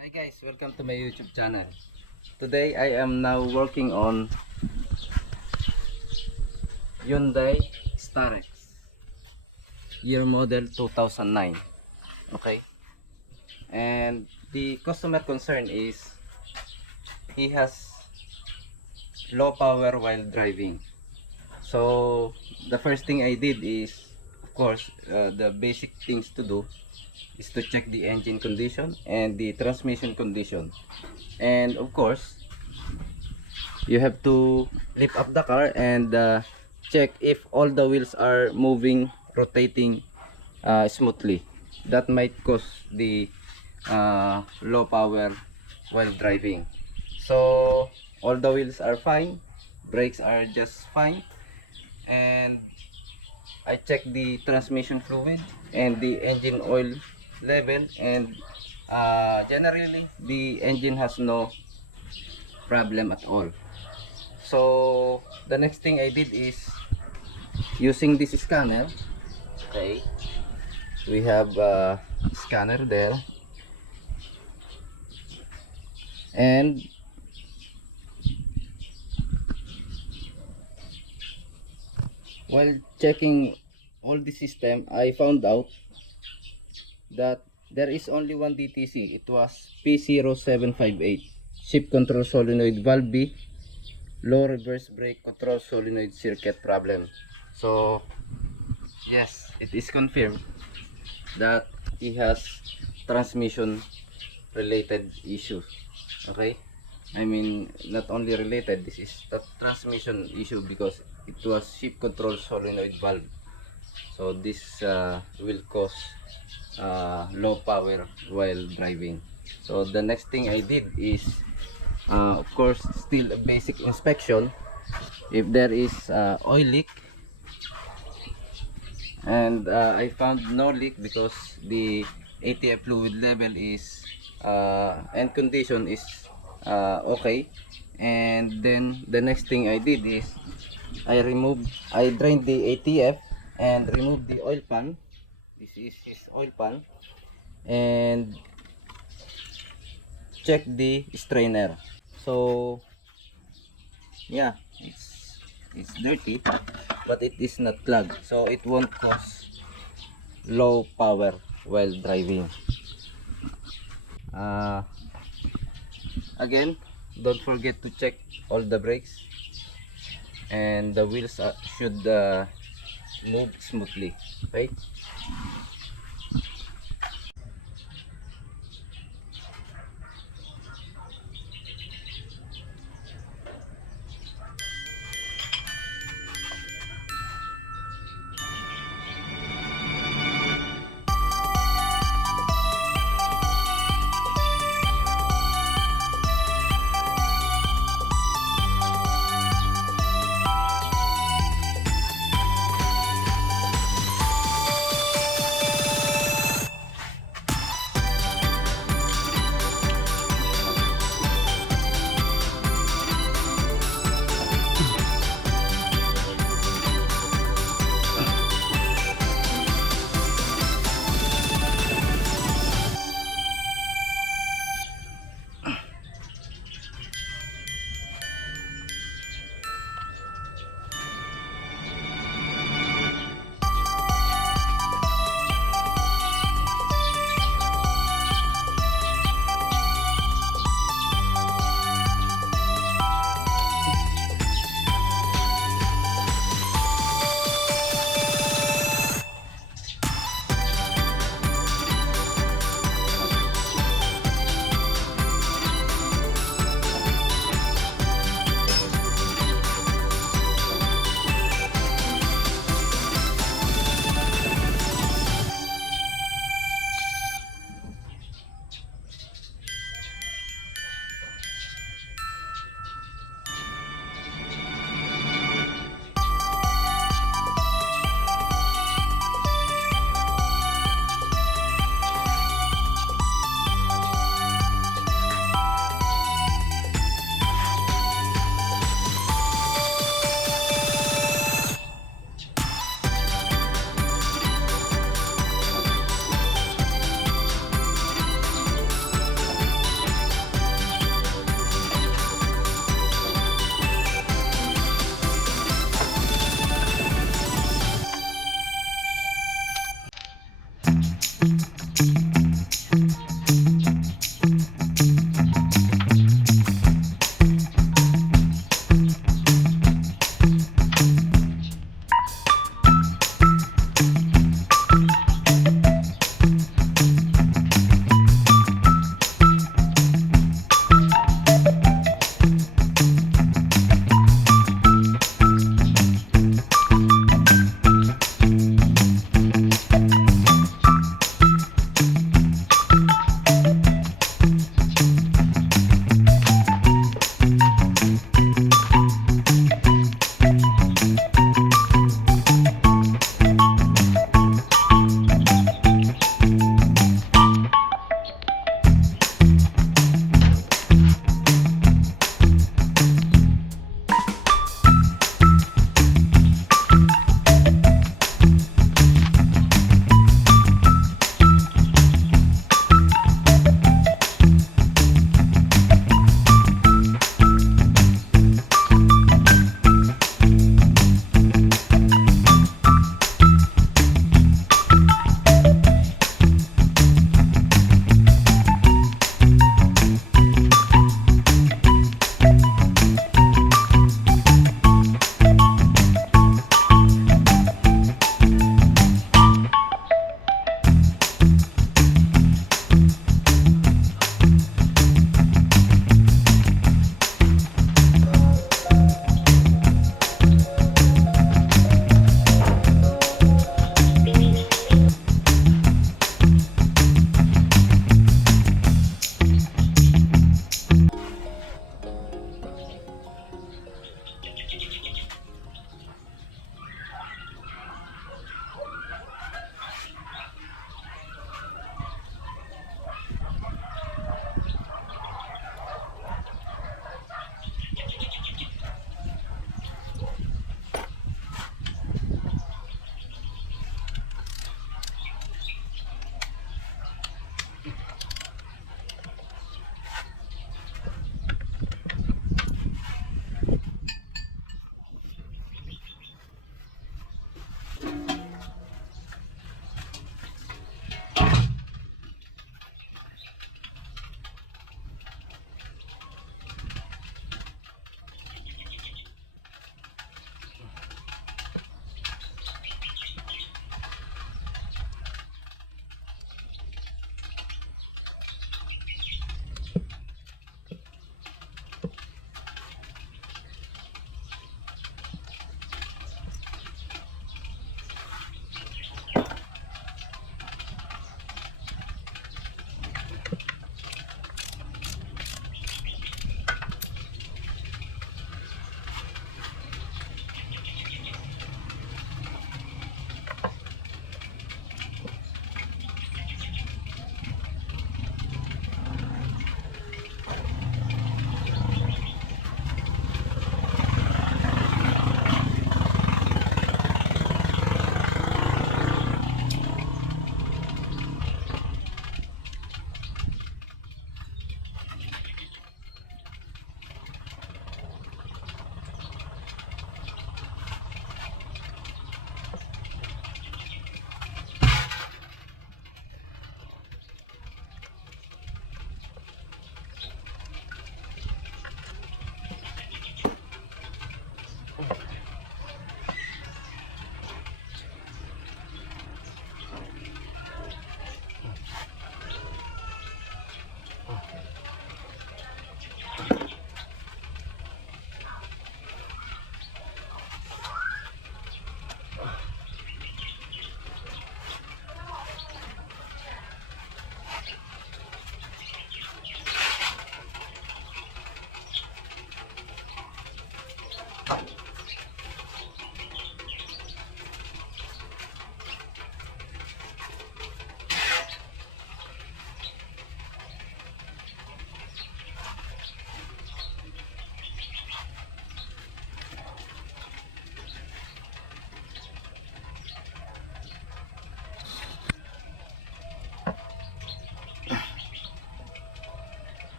Hi guys, welcome to my YouTube channel. Today I am now working on Hyundai Starex year model 2009. Okay, and the customer concern is he has low power while driving. So the first thing I did is, of course, the basic things to do is to check the engine condition and the transmission condition. And of course, you have to lift up the car and check if all the wheels are moving, rotating smoothly. That might cause the low power while driving. So all the wheels are fine, brakes are just fine, and I check the transmission fluid and the engine oil level, and generally the engine has no problem at all. So the next thing I did is using this scanner. Okay, we have a scanner there, and while checking all the system, I found out that there is only one DTC. It was P0758, shift control solenoid valve B, low reverse brake control solenoid circuit problem. So yes, it is confirmed that he has transmission related issues. Okay, I mean, not only related, this is the transmission issue because it was shift control solenoid valve. So this will cause low power while driving. So the next thing I did is of course still a basic inspection. If there is oil leak, and I found no leak because the ATF fluid level is and condition is okay. And then the next thing I did is I drained the ATF and removed the oil pan. This is his oil pan, and check the strainer. So yeah, it's dirty, but it is not clogged, so it won't cause low power while driving. uh, Again, don't forget to check all the brakes, and the wheels should move smoothly, right?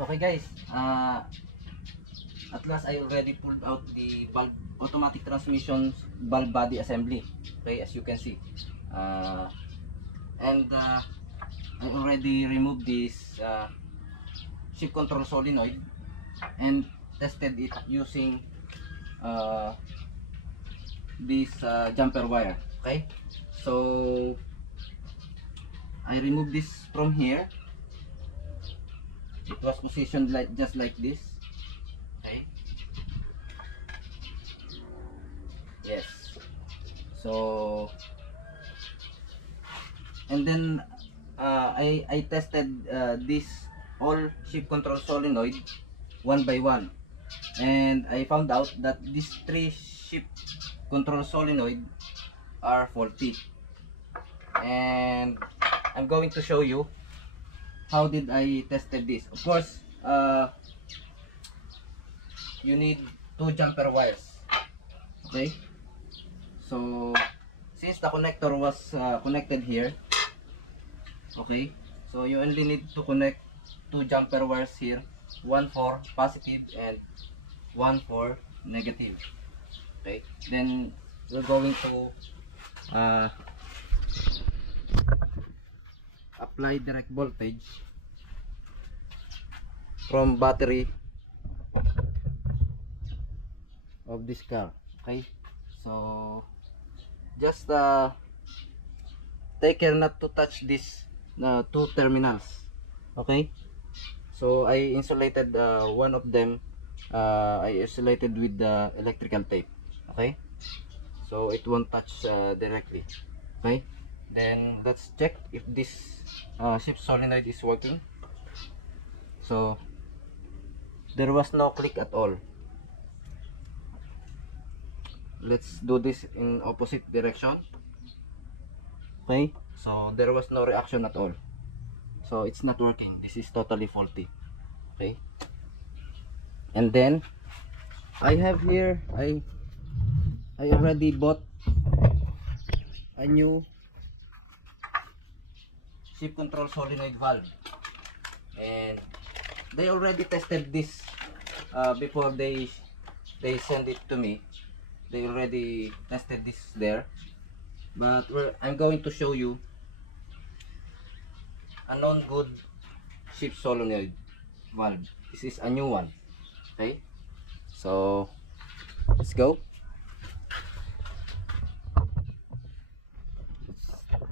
Okay guys, at last I already pulled out the valve automatic transmission valve body assembly. Okay, as you can see, and I already removed this shift control solenoid and tested it using uh, this jumper wire. Okay, so I removed this from here. It was positioned like just like this. Okay, yes. So and then I tested this all shift control solenoid one by one, and I found out that these three shift control solenoid are faulty, and I'm going to show you how did I tested this. Of course, you need two jumper wires. Okay, so since the connector was connected here, okay, so you only need to connect two jumper wires here, one for positive and one for negative. Okay, then we're going to uh, apply direct voltage from battery of this car. Okay, so just take care not to touch this two terminals. Okay, so I insulated one of them. I isolated with the electrical tape. Okay, so it won't touch directly. Okay, then let's check if this shift solenoid is working. So there was no click at all. Let's do this in opposite direction. Okay, so there was no reaction at all, so it's not working. This is totally faulty. Okay, and then I have here, I already bought a new shift control solenoid valve, and they already tested this before they send it to me. They already tested this there, but I'm going to show you a non-good shift solenoid valve. This is a new one. Okay, so let's go.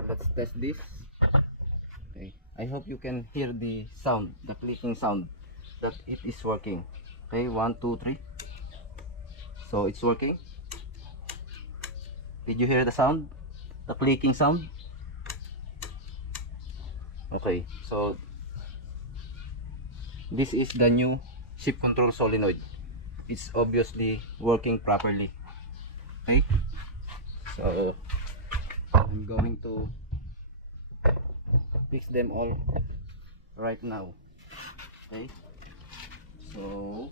Let's test this. Okay, I hope you can hear the sound, the clicking sound, that it is working. Okay, 1 2 3. So it's working. Did you hear the sound, the clicking sound? Okay, so this is the new shift control solenoid. It's obviously working properly. Okay, so I'm going to fix them all right now. Okay, so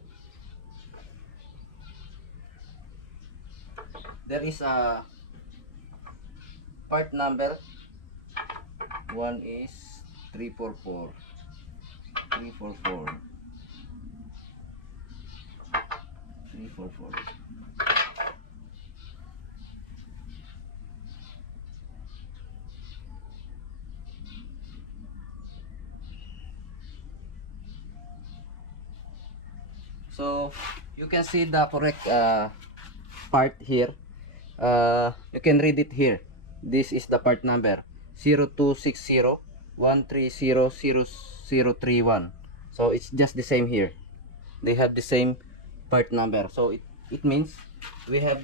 there is a part number. One is 344 344 344. So you can see the correct part here. You can read it here. This is the part number 026013000031. So it's just the same here. They have the same part number. So it means we have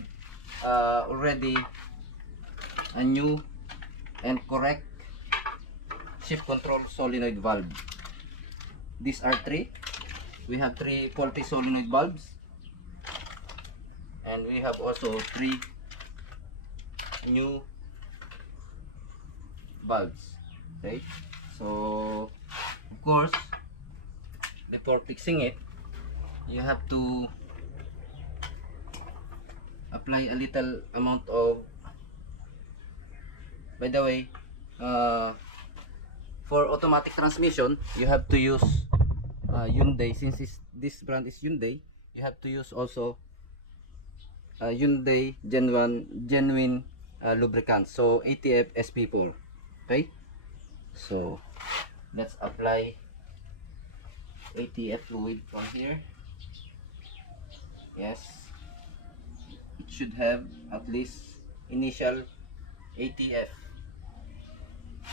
already a new and correct shift control solenoid valve. These are three. We have three faulty solenoid valves, and we have also three new valves. Okay, so of course before fixing it, you have to apply a little amount of, by the way, for automatic transmission you have to use Hyundai, since this brand is Hyundai, you have to use also Hyundai genuine lubricant, so ATF SP4. Okay, so let's apply ATF fluid from here. Yes, it should have at least initial ATF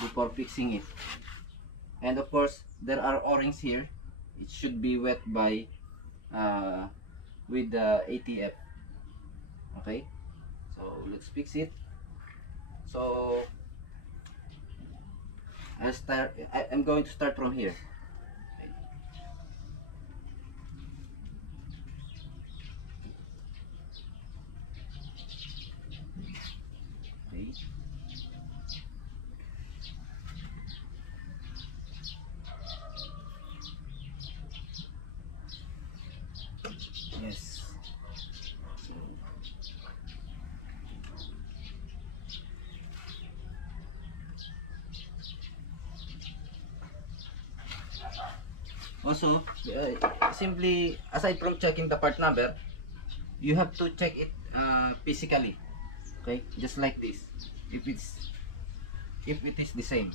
before fixing it. And of course there are O-rings here. It should be wet by with the ATF. Okay, so let's fix it. So I'm going to start from here. Okay. Yes. So, also, simply aside from checking the part number, you have to check it physically. Okay, just like this. If it is the same,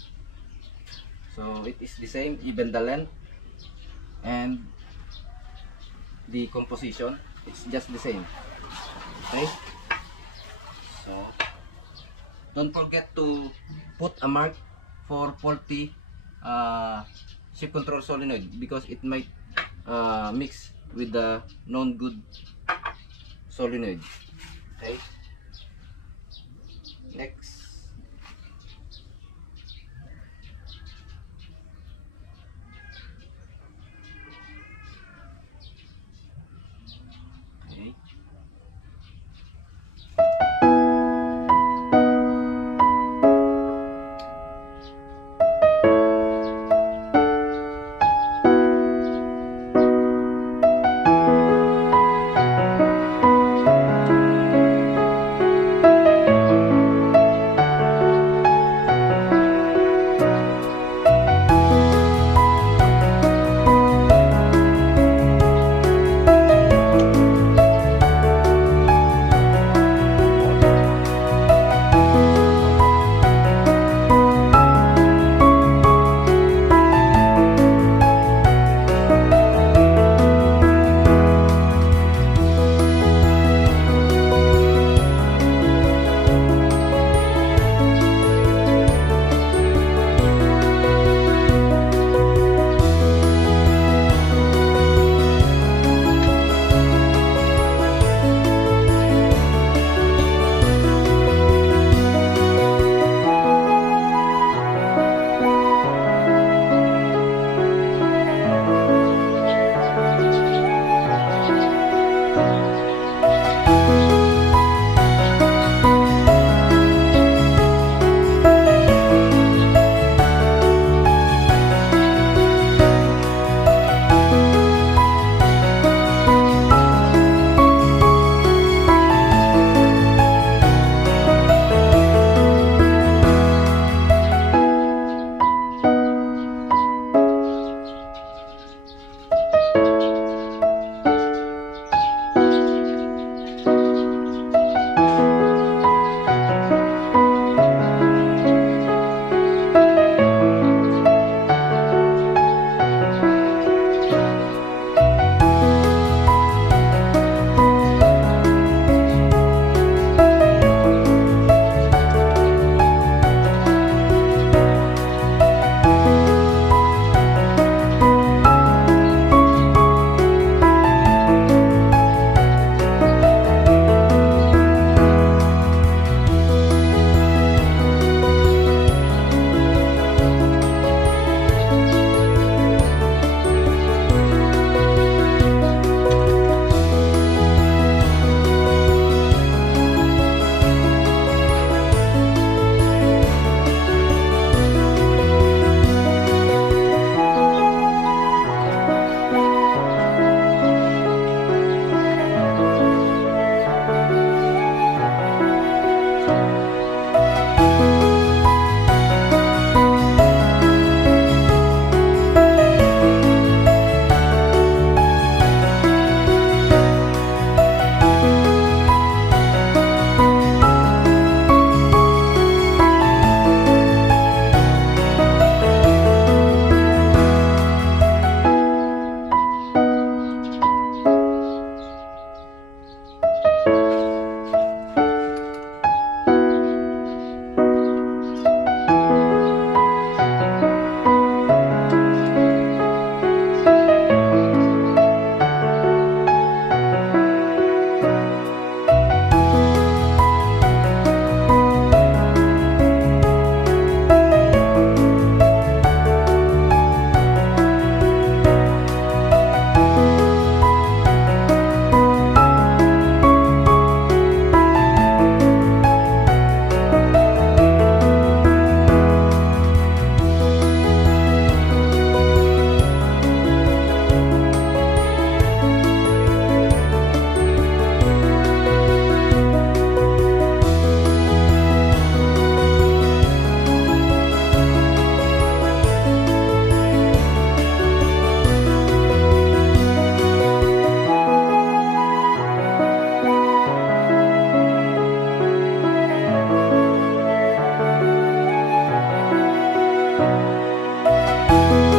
so it is the same, even the length and the composition, it's just the same. Okay, so don't forget to put a mark for faulty shift control solenoid, because it might mix with the non-good solenoid. Okay, next